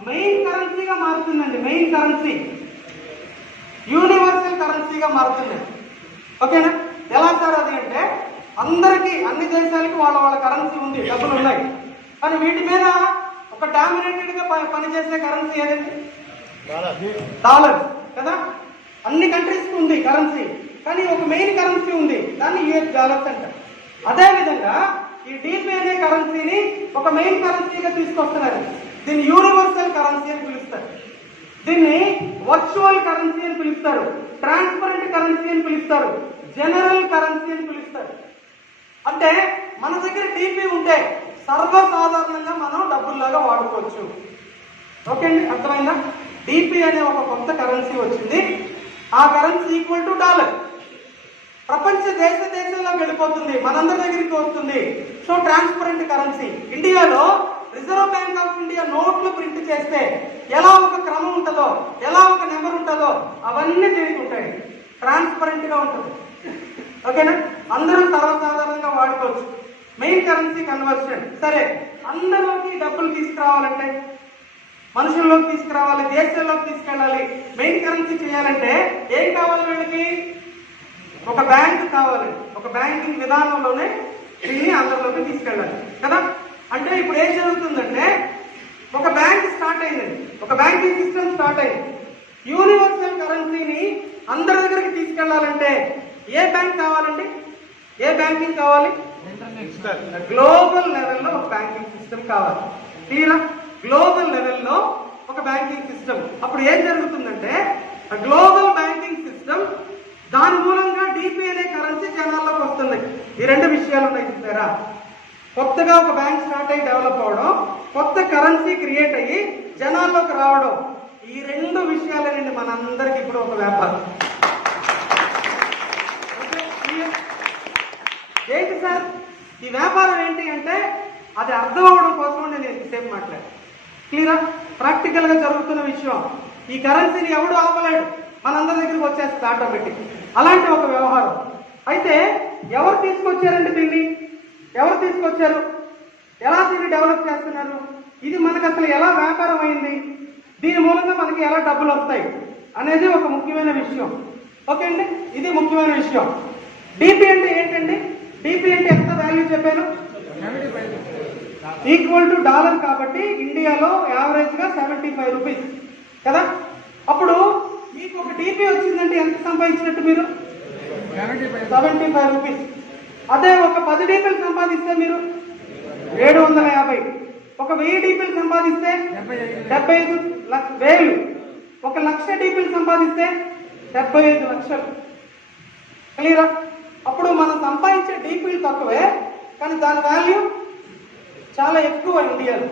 మెయిన్ కరెన్సీగా మారుతుందండి. మెయిన్ కరెన్సీ యూనివర్సల్ కరెన్సీగా మారుతుంది. ఓకేనా? ఎలా సార్ అది అంటే, అందరికీ అన్ని దేశాలకి వాళ్ళ వాళ్ళ కరెన్సీ ఉంది, డబ్బులు ఉన్నాయి. కానీ వీటి మీద ఒక డామినేటెడ్ గా పనిచేసే కరెన్సీ ఏదండి? డాలర్ కదా. అన్ని కంట్రీస్ కి ఉంది కరెన్సీ, కానీ ఒక మెయిన్ కరెన్సీ ఉంది, దాన్ని యుఎస్ డాలర్స్ అంటారు. అదే విధంగా ఈ డిపి అనే కరెన్సీని ఒక మెయిన్ కరెన్సీగా తీసుకొస్తున్నారు. దీన్ని యూనివర్సల్ కరెన్సీ అని పిలుస్తారు. దీన్ని వర్చువల్ కరెన్సీ అని పిలుస్తారు, ట్రాన్స్పరెంట్ కరెన్సీ అని పిలుస్తారు, జనరల్ కరెన్సీ అని పిలుస్తారు. అంటే మన దగ్గర డిపి ఉంటే సర్వసాధారణంగా మనం డబ్బుల్లాగా వాడుకోవచ్చు. ఓకే అండి, అర్థమైందా? డిపి అనే ఒక కొత్త కరెన్సీ వచ్చింది. ఆ కరెన్సీ ఈక్వల్ టు డాలర్. ప్రపంచ దేశాల్లోకి వెళ్ళిపోతుంది, మనందరి దగ్గరికి వస్తుంది. So transparent currency. ఇండియాలో రిజర్వ్ బ్యాంక్ ఆఫ్ ఇండియా నోట్లు ప్రింట్ చేస్తే ఎలా ఒక క్రమం ఉంటుందో, ఎలా ఒక నెంబర్ ఉంటుందో అవన్నీ దీనికి ఉంటాయి. ట్రాన్స్పరెంట్ గా ఉంటుంది. ఓకేనా? అందరూ సర్వసాధారణంగా వాడుకోవచ్చు. Main currency conversion. సరే, అందరిలోకి డబ్బులు తీసుకురావాలంటే, మనుషుల్లోకి తీసుకురావాలి, దేశాల్లోకి తీసుకెళ్ళాలి, మెయిన్ కరెన్సీ చేయాలంటే ఏం కావాలి? వీళ్ళకి ఒక బ్యాంక్ కావాలి. ఒక బ్యాంకింగ్ విధానంలోనే దీన్ని అందరిలోకి తీసుకెళ్ళాలి కదా. అంటే ఇప్పుడు ఏం జరుగుతుందంటే, ఒక బ్యాంక్ స్టార్ట్ అయిందండి, ఒక బ్యాంకింగ్ సిస్టమ్ స్టార్ట్ అయింది. యూనివర్సల్ కరెన్సీని అందరి దగ్గరికి తీసుకెళ్లాలంటే ఏ బ్యాంక్ కావాలండి? ఏ బ్యాంకింగ్ కావాలి? గ్లోబల్ లెవెల్లో ఒక బ్యాంకింగ్ సిస్టమ్ కావాలి. తీరా గ్లోబల్ లెవెల్లో ఒక బ్యాంకింగ్ సిస్టమ్. అప్పుడు ఏం జరుగుతుందంటే, గ్లోబల్ బ్యాంకింగ్ సిస్టమ్ దాని మూలంగా డిపి అనే కరెన్సీ జనాల్లోకి వస్తుంది. ఈ రెండు విషయాలు ఉన్నాయి చూసారా. కొత్తగా ఒక బ్యాంక్ స్టార్ట్ అయ్యి డెవలప్ అవడం, కొత్త కరెన్సీ క్రియేట్ అయ్యి జనాల్లోకి రావడం, ఈ రెండు విషయాలేనండి మనందరికి ఇప్పుడు ఒక వ్యాపారం. ఏంటి సార్ ఈ వ్యాపారం ఏంటి అంటే, అది అర్థం అవడం కోసం నేను ఇంతసేపు మాట్లాడాను. క్లియరా? ప్రాక్టికల్ గా జరుగుతున్న విషయం. ఈ కరెన్సీని ఎవడు ఆపలేడు, మనందరి దగ్గరికి వచ్చేస్తుంది ఆటోమేటిక్. అలాంటి ఒక వ్యవహారం. అయితే ఎవరు తీసుకొచ్చారండి దీన్ని? ఎవరు తీసుకొచ్చారు? ఎలా దీన్ని డెవలప్ చేస్తున్నారు? ఇది మనకు అసలు ఎలా వ్యాపారం అయింది? దీని మూలంగా మనకి ఎలా డబ్బులు వస్తాయి అనేది ఒక ముఖ్యమైన విషయం. ఓకే అండి, ఇది ముఖ్యమైన విషయం. డిపి అంటే ఏంటండి? డిపి అంటే ఎంత వాల్యూ చెప్పాను? Equal to dollar. కాబట్టి ఇండియాలో యావరేజ్ గా 75 రూపీస్ కదా. అప్పుడు మీకు ఒక డిపి వచ్చిందంటే ఎంత సంపాదించినట్టు మీరు? 75 రూపీస్. అదే ఒక 10 డిపిలు సంపాదిస్తే మీరు 750. ఒక 1000 డిపిలు సంపాదిస్తే 75,000. 1,00,000 డిపిలు సంపాదిస్తే 75 లక్షలు. క్లియరా? అప్పుడు మనం సంపాదించే డిపిలు తక్కువే, కానీ దాని వాల్యూ చాలా ఎక్కువ ఇండియాలో.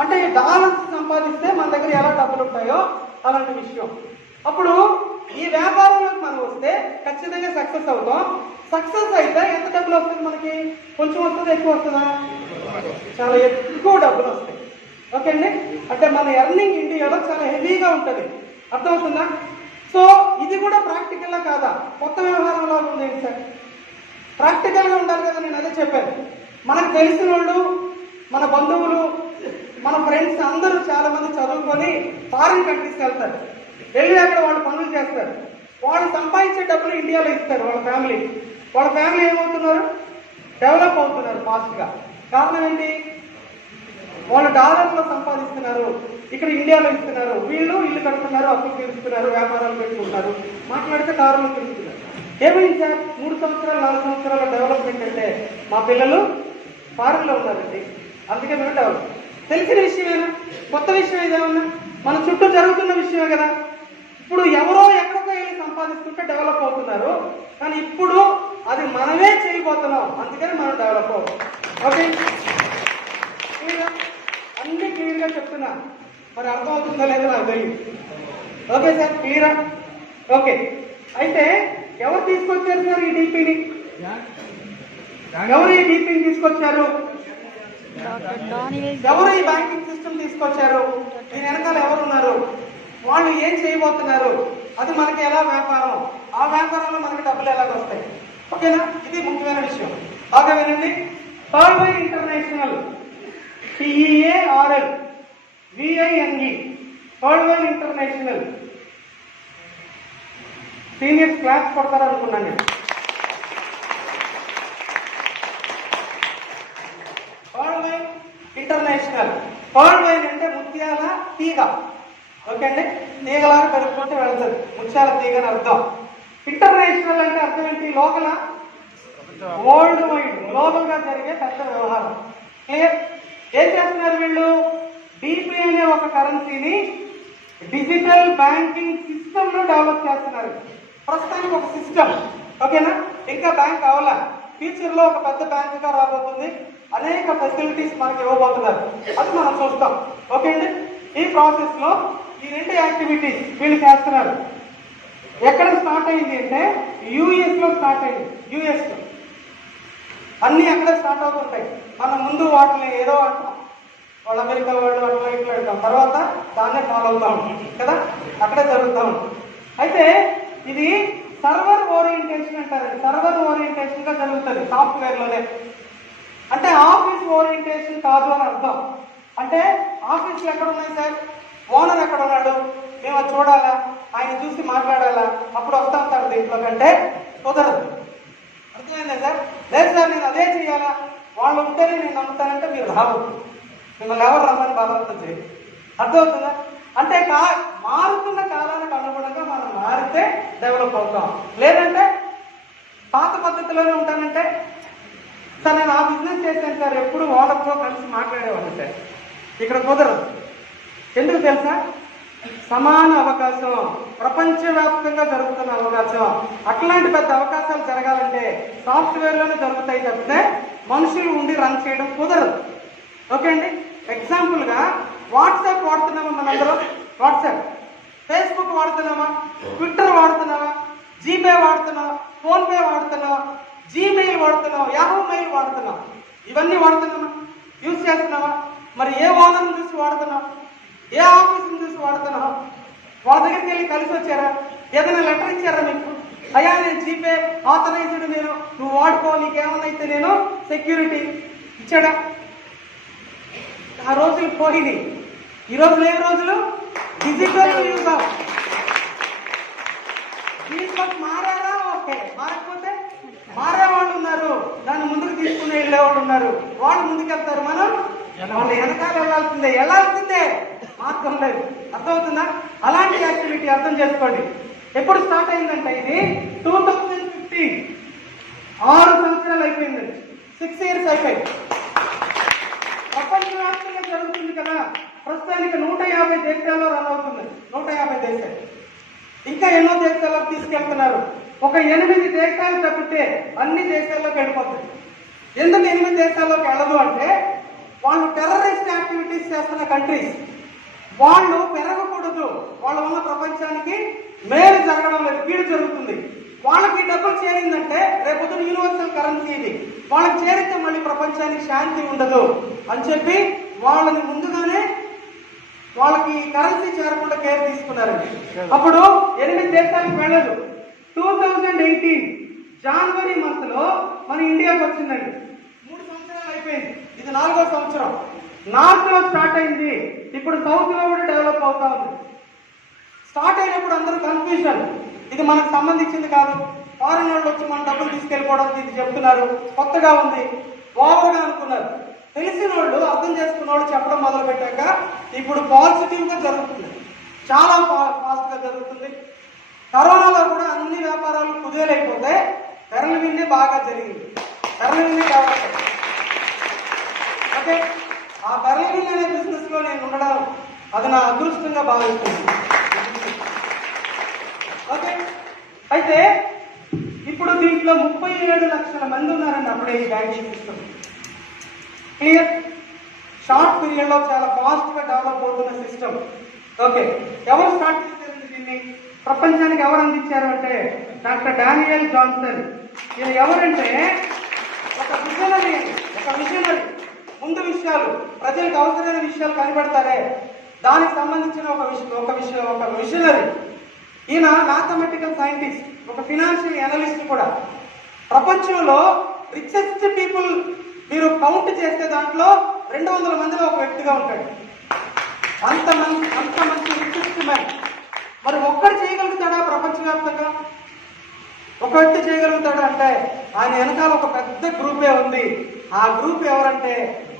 అంటే డాలర్స్ సంపాదిస్తే మన దగ్గర ఎలా డబ్బులు ఉంటాయో అలాంటి విషయం. అప్పుడు ఈ వ్యాపారంలోకి మనం వస్తే ఖచ్చితంగా సక్సెస్ అవుతాం. సక్సెస్ అయితే ఎంత డబ్బులు వస్తుంది మనకి? కొంచెం వస్తుందా, ఎక్కువ వస్తుందా? చాలా ఎక్కువ డబ్బులు వస్తాయి. ఓకే అండి, అంటే మన ఎర్నింగ్ ఇండియాలో చాలా హెవీగా ఉంటుంది. అర్థమవుతుందా? సో ఇది కూడా ప్రాక్టికల్ గా కాదా? కొత్త వ్యవహారంలో ఉంది ఏంటి సార్? ప్రాక్టికల్ గా ఉండాలి కదా. నేను అదే చెప్పాను. మనకు తెలిసిన వాళ్ళు, మన బంధువులు, మన ఫ్రెండ్స్ అందరూ చాలా మంది చదువుకొని ఫారిన్ కంట్రీస్కి వెళ్తారు. వెళ్ళి అక్కడ వాళ్ళు పనులు చేస్తారు. వాళ్ళు సంపాదించే డబ్బులు ఇండియాలో ఇస్తారు వాళ్ళ ఫ్యామిలీ. వాళ్ళ ఫ్యామిలీ ఏమవుతున్నారు? డెవలప్ అవుతున్నారు ఫాస్ట్ గా. కారణం ఏంటి? వాళ్ళు డాలర్లో సంపాదిస్తున్నారు, ఇక్కడ ఇండియాలో ఇస్తున్నారు. వీళ్ళు ఇల్లు కడుతున్నారు, అప్పులు తీరుస్తున్నారు, వ్యాపారాలు పెట్టుకుంటారు, మాట్లాడితే కారులో తిరుగుతున్నారు. ఏమైంది సార్? 3 సంవత్సరాలు 4 సంవత్సరాల డెవలప్మెంట్ అంటే మా పిల్లలు ఫారెన్ లో ఉన్నారండి, అందుకే మేము డెవలప్. తెలిసిన విషయమేనా? కొత్త విషయం ఏదేమన్నా? మన చుట్టూ జరుగుతున్న విషయమే కదా. ఇప్పుడు ఎవరో ఎక్కడికో వెళ్ళి సంపాదిస్తుంటే డెవలప్ అవుతున్నారు, కానీ ఇప్పుడు అది మనమే చేయబోతున్నాం, అందుకని మనం డెవలప్ అవుతాం. ఓకే, అన్ని క్లియర్ గా చెప్తున్నా. మరి అర్థం అవుతుందో లేదో నాకు తెలియదు. ఓకే సార్, క్లియరా? ఓకే, అయితే ఎవరు తీసుకొచ్చారు సార్ ఈ డిపిని? ఎవరు ఈ డిపిని తీసుకొచ్చారు? ఎవరు ఈ బ్యాంకింగ్ సిస్టమ్ తీసుకొచ్చారు? దీని వెనకాల ఎవరున్నారు? వాళ్ళు ఏం చేయబోతున్నారు? అది మనకి ఎలా వ్యాపారం? ఆ వ్యాపారంలో మనకి డబ్బులు ఎలాగ వస్తాయి? ఓకేనా? ఇది ముఖ్యమైన విషయం. బాగా వినండి. Third way international, TEARL, VINE, world wide international. Seniors class కొడతారనుకున్నాను నేను. World wide international. World wide అంటే ముత్యాల తీగ. ఓకే అండి, తీగలాగా పెరుగుకుంటే వెళ్తుంది, ముత్యాల తీగ అని అర్థం. ఇంటర్నేషనల్ అంటే అర్థం ఏంటి? లోకల, వరల్డ్ వైడ్, గ్లోబల్ గా జరిగే పెద్ద వ్యవహారం. క్లియర్? ఏం చేస్తున్నారు వీళ్ళు? DP అనే ఒక కరెన్సీని డిజిటల్ బ్యాంకింగ్ సిస్టమ్ లో డెవలప్ చేస్తున్నారు. ప్రస్తుతానికి ఒక సిస్టమ్, ఓకేనా? ఇంకా బ్యాంక్ అవ్వాల, ఫ్యూచర్ లో ఒక పెద్ద బ్యాంక్ గా రాబోతుంది, అనేక ఫెసిలిటీస్ మనకి ఇవ్వబోతున్నారు, అది మనం చూస్తాం. ఓకే అండి, ఈ ప్రాసెస్ లో ఈ రెండు యాక్టివిటీస్ వీళ్ళు చేస్తున్నారు. ఎక్కడ స్టార్ట్ అయింది అంటే US లో స్టార్ట్ అయింది. US లో అన్ని అక్కడే స్టార్ట్ అవుతుంటాయి. మనం ముందు వాటిని ఏదో అంటాం, వాళ్ళు అమెరికా వాళ్ళు అట్లా ఇట్లా అంటాం, తర్వాత దాన్నే ఫాలో అవుతా ఉంటాం కదా, అక్కడే జరుగుతూ ఉంటాం. అయితే ఇది సర్వర్ ఓరియంటేషన్ అంటారండి. సర్వర్ ఓరియంటేషన్ గా జరుగుతుంది సాఫ్ట్వేర్ లోనే. అంటే ఆఫీస్ ఓరియంటేషన్ కాదు అని అర్థం. అంటే ఆఫీస్లు ఎక్కడ ఉన్నాయి సార్, ఓనర్ ఎక్కడ ఉన్నాడు, మేము అది చూడాలా, ఆయన చూసి మాట్లాడాలా, అప్పుడు వస్తాం సార్ దీంట్లో కంటే కుదరదు. అర్థమైందా సార్? లేదు సార్ నేను అదే చేయాలా, వాళ్ళు ఉంటేనే నేను నమ్ముతానంటే మీరు రావద్దు, మిమ్మల్ని ఎవరు రమ్మని బలవంతం చేయదు. అర్థమవుతుందా? అంటే మారుతున్న కాలానికి అనుగుణంగా మనం మారితే డెవలప్ అవుతాం. లేదంటే పాత పద్ధతిలోనే ఉంటానంటే సార్ నేను ఆ బిజినెస్ చేశాను సార్, ఎప్పుడు ఓనర్తో కలిసి మాట్లాడేవాడిని సార్, ఇక్కడ కుదరదు. ఎందుకు తెలుసా? సమాన అవకాశం, ప్రపంచవ్యాప్తంగా జరుగుతున్న అవకాశం. అట్లాంటి పెద్ద అవకాశాలు జరగాలంటే సాఫ్ట్వేర్ లోనే జరుగుతాయి తప్పితే మనుషులు ఉండి రన్ చేయడం కుదరదు. ఓకే అండి, ఎగ్జాంపుల్ గా వాట్సాప్ వాడుతున్నామా మనందరం? వాట్సాప్, ఫేస్బుక్ వాడుతున్నామా, ట్విట్టర్ వాడుతున్నావా, జీపే వాడుతున్నావా, ఫోన్ పే వాడుతున్నావా, జీమెయిల్ వాడుతున్నావా, యాహూ మెయిల్ వాడుతున్నావా? ఇవన్నీ వాడుతున్నామా, యూజ్ చేస్తున్నావా? మరి ఏ ఓనర్ని చూసి వాడుతున్నావు, ఏ ఆఫీస్ని చూసి వాడుతున్నావు? వాళ్ళ దగ్గరికి వెళ్ళి కలిసి వచ్చారా? ఏదైనా లెటర్ ఇచ్చారా మీకు? అయ్యా నేను జీపే ఆథరైజ్డ్, నేను నువ్వు వాడుకో, నీకేమన్నా అయితే నేను సెక్యూరిటీ ఇచ్చాడా? ఆ రోజులు పోయినాయి. ఈ రోజులు ఏ రోజులు? డిజిటల్ యుగం. దీంట్లో మారారా? ఓకే, మారకపోతే మారే వాళ్ళు ఉన్నారు, దాన్ని ముందుకు తీసుకుని వెళ్ళేవాళ్ళు ఉన్నారు, వాళ్ళు ముందుకెళ్తారు, మనం వాళ్ళు వెనకాల వెళ్ళాల్సిందే, మార్గం లేదు. అర్థమవుతుందా? అలాంటి యాక్టివిటీ అర్థం చేసుకోండి. ఎప్పుడు స్టార్ట్ అయిందంటే ఇది 2015, 6 సంవత్సరాలు అయిపోయిందండి, 6 years అయిపోయింది. ప్రపంచవ్యాప్తంగా జరుగుతుంది కదా. ప్రస్తుతానికి 150 దేశాల్లో రన్ అవుతుంది. 150 దేశాలు, ఇంకా ఎన్నో దేశాలకు తీసుకెళ్తున్నారు. ఒక 8 దేశాలు తప్పితే అన్ని దేశాల్లోకి వెళ్ళిపోతుంది. ఎందుకు 8 దేశాల్లోకి వెళ్ళదు అంటే వాళ్ళు టెర్రరిస్ట్ యాక్టివిటీస్ చేస్తున్న కంట్రీస్, వాళ్ళు పెరగకూడదు, వాళ్ళ వల్ల ప్రపంచానికి మేలు జరగడం లేదు, కీడు జరుగుతుంది. వాళ్ళకి డబ్బులు చేరిందంటే రేపొద్దున యూనివర్సల్ కరెన్సీ ఇది, వాళ్ళకి చేరితే మళ్ళీ ప్రపంచానికి శాంతి ఉండదు అని చెప్పి వాళ్ళని ముందుగానే వాళ్ళకి కరెన్సీ చేరకుండా కేర్ తీసుకున్నారండి. అప్పుడు 8 దేశాలకు వెళ్ళదు. 2018 జనవరి మంత్ లో మన ఇండియాకి వచ్చిందండి. 3 సంవత్సరాలు అయిపోయింది, ఇది 4వ సంవత్సరం. నార్త్ లో స్టార్ట్ అయింది, ఇప్పుడు సౌత్ లో కూడా డెవలప్ అవుతా ఉంది. స్టార్ట్ అయినప్పుడు అందరూ కన్ఫ్యూజన్, ఇది మనకు సంబంధించింది కాదు, ఫారెన్ వాళ్ళు వచ్చి మన డబ్బులు తీసుకెళ్ళిపోవడం ఇది చెప్తున్నారు, కొత్తగా ఉంది, ఓవర్గా అనుకున్నారు. తెలిసిన వాళ్ళు, అర్థం చేసుకున్న వాళ్ళు చెప్పడం మొదలు పెట్టాక ఇప్పుడు పాజిటివ్ గా జరుగుతుంది, చాలా ఫాస్ట్ గా జరుగుతుంది. కరోనాలో కూడా అన్ని వ్యాపారాలు కుదేలైపోతే ధరల విన్నే బాగా జరిగింది, ధరల విన్నే కాబట్టి. ఓకే, ఆ ధరల విన్ అనే బిజినెస్ లో నేను ఉండడం అది నా అదృష్టంగా భావిస్తుంది. ఓకే, అయితే ఇప్పుడు దీంట్లో 37 లక్షల మంది ఉన్నారండి అప్పుడే ఈ banking system. Clear? Short period లో చాలా ఫాస్ట్ గా డెవలప్ అవుతున్న సిస్టమ్. ఓకే, ఎవరు స్టార్ట్ చేశారండి దీన్ని? ప్రపంచానికి ఎవరు అందించారు అంటే డాక్టర్ డానియల్ జాన్సన్. ఈయన ఎవరంటే ఒక విజనరీ, ముందు విషయాలు, ప్రజలకు అవసరమైన విషయాలు కనిపెడతారే దానికి సంబంధించిన ఒక విజనరీ. ఈయన మ్యాథమెటికల్ సైంటిస్ట్, ఒక ఫినాన్షియల్ అనలిస్ట్ కూడా. ప్రపంచంలో రిచెస్ట్ పీపుల్ మీరు కౌంట్ చేస్తే దాంట్లో 200 మందిలో ఒక వ్యక్తిగా ఉంటాడు. అంత మంచి రిచెస్ట్ మ్యాన్. మరి ఒక్కడు చేయగలుగుతాడా ప్రపంచవ్యాప్తంగా? ఒక వ్యక్తి చేయగలుగుతాడు అంటే ఆయన వెనకాల ఒక పెద్ద గ్రూపే ఉంది. ఆ గ్రూప్ ఎవరంటే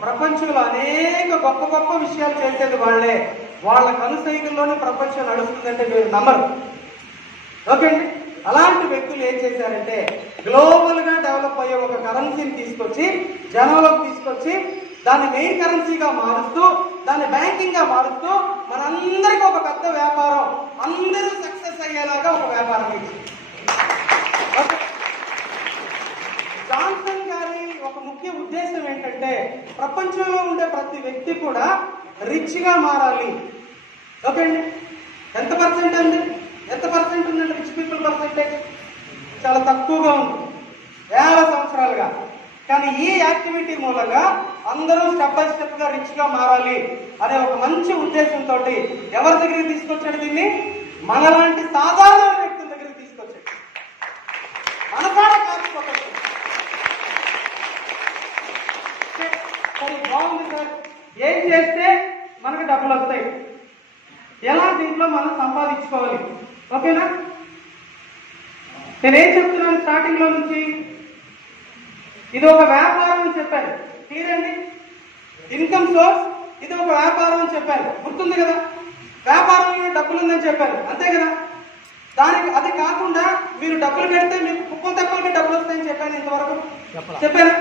ప్రపంచంలో అనేక గొప్ప గొప్ప విషయాలు చేసేది వాళ్ళే. వాళ్ళ కనుసైగుల్లోనే ప్రపంచం నడుస్తుందంటే మీరు నమ్మరు. ఓకే అండి. అలాంటి వ్యక్తులు ఏం చేశారంటే గ్లోబల్ గా డెవలప్ అయ్యే ఒక కరెన్సీని తీసుకొచ్చి జనంలోకి తీసుకొచ్చి దాన్ని మెయిన్ కరెన్సీగా మారుస్తూ దాన్ని బ్యాంకింగ్ గా మారుస్తూ మనందరికీ ఒక పెద్ద వ్యాపారం, అందరూ సక్సెస్ అయ్యేలాగా ఒక వ్యాపారం ఇది. జాన్సన్ గారి ఒక ముఖ్య ఉద్దేశం ఏంటంటే ప్రపంచంలో ఉండే ప్రతి వ్యక్తి కూడా రిచ్ గా మారాలి. ఓకే అండి. ఎంత పర్సెంట్ అండి? ఎంత పర్సెంట్ ఉందండి రిచ్ పీపుల్ పర్సెంటేజ్? చాలా తక్కువగా ఉంది వేల సంవత్సరాలుగా. కానీ ఈ యాక్టివిటీ మూలంగా అందరూ స్టెప్ బై స్టెప్ గా రిచ్ గా మారాలి అనే ఒక మంచి ఉద్దేశంతో ఎవరి దగ్గరికి తీసుకొచ్చాడు దీన్ని? మనలాంటి సాధారణ వ్యక్తుల దగ్గరికి తీసుకొచ్చాడు. మనకాడ కాకపోతే సరే బాగుంది సార్, ఏం చేస్తే మనకు డబ్బులు వస్తాయి, ఎలా దీంట్లో మనం సంపాదించుకోవాలి, ఓకేనా? నేనేం చెప్తున్నాను స్టార్టింగ్ లో నుంచి, ఇది ఒక వ్యాపారం అని చెప్పాను. క్లియర్ అండి. ఇన్కమ్ సోర్స్ ఇది ఒక వ్యాపారం అని చెప్పాను, గుర్తుంది కదా? వ్యాపారంలో డబ్బులు ఉందని చెప్పాను, అంతే కదా? దానికి అది కాకుండా మీరు డబ్బులు పెడితే మీకు కుప్పం తక్కువకి డబ్బులు వస్తాయని చెప్పాను. ఇంతవరకు చెప్పాను.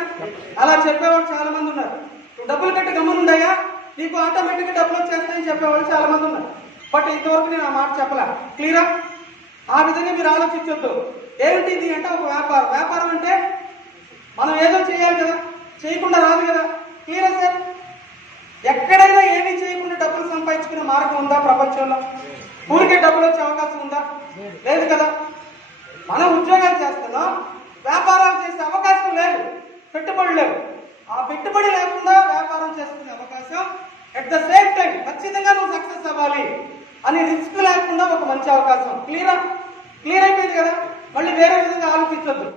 అలా చెప్పేవాళ్ళు చాలా మంది ఉన్నారు. నువ్వు డబ్బులు పెట్టి గమ్మునుండగా నీకు ఆటోమేటిక్ గా డబ్బులు వచ్చేస్తాయని చెప్పేవాళ్ళు చాలా మంది ఉన్నారు. బట్ ఇంతవరకు నేను ఆ మాట చెప్పలే. క్లియరా? ఆ విధంగా మీరు ఆలోచించొద్దు. ఏమిటి ఇది అంటే ఒక వ్యాపారం. వ్యాపారం అంటే మనం ఏదో చేయాలి కదా, చేయకుండా రాదు కదా. క్లియరా సార్? ఎక్కడైనా ఏమీ చేయకుండా డబ్బులు సంపాదించుకునే మార్గం ఉందా ప్రపంచంలో? ఊరికే డబ్బులు వచ్చే అవకాశం ఉందా? లేదు కదా. మనం ఉద్యోగాలు చేస్తున్నాం, వ్యాపారాలు చేసే అవకాశం లేదు, పెట్టుబడి లేవు. ఆ పెట్టుబడి లేకుండా వ్యాపారం చేసుకునే అవకాశం, అట్ ద సేమ్ టైం ఖచ్చితంగా నువ్వు సక్సెస్ అవ్వాలి అని రిస్క్ లేకుండా ఒక మంచి అవకాశం. క్లియర్ అయిపోయింది కదా? మళ్ళీ వేరే విధంగా ఆలోచించొద్దు.